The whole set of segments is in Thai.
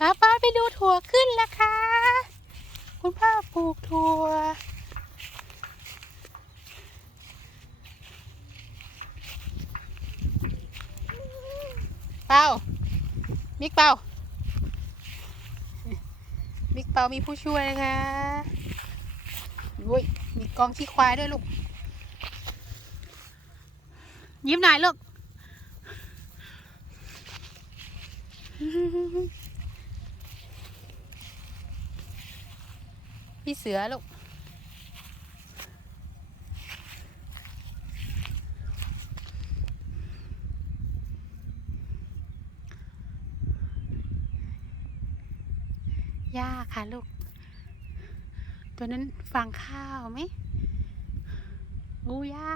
ป้าป้าไปดูถั่วขึ้นแล้วค่ะคุณพ่อปลูกถั่ว เป้า มิกเป้า มิกเป้ามีผู้ช่วยนะคะอุ้ยมีกองขี้ควายด้วยลูก ยิ้มหน่อยลูก พี่เสือลูกย่าค่ะลูก ตัวนั้นฟังข้าวไหมอู้ย่า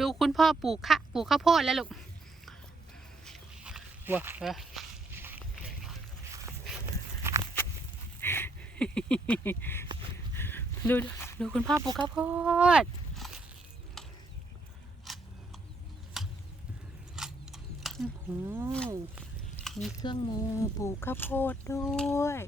ดูคุณพ่อปลูกข้าปลูกข้าวโพดแล้วลูกว้าเอ้อดูดูคุณพ่อปลูกข้าวโพดอื้อหือมีเครื่องมือปลูกข้าวโพดด้วย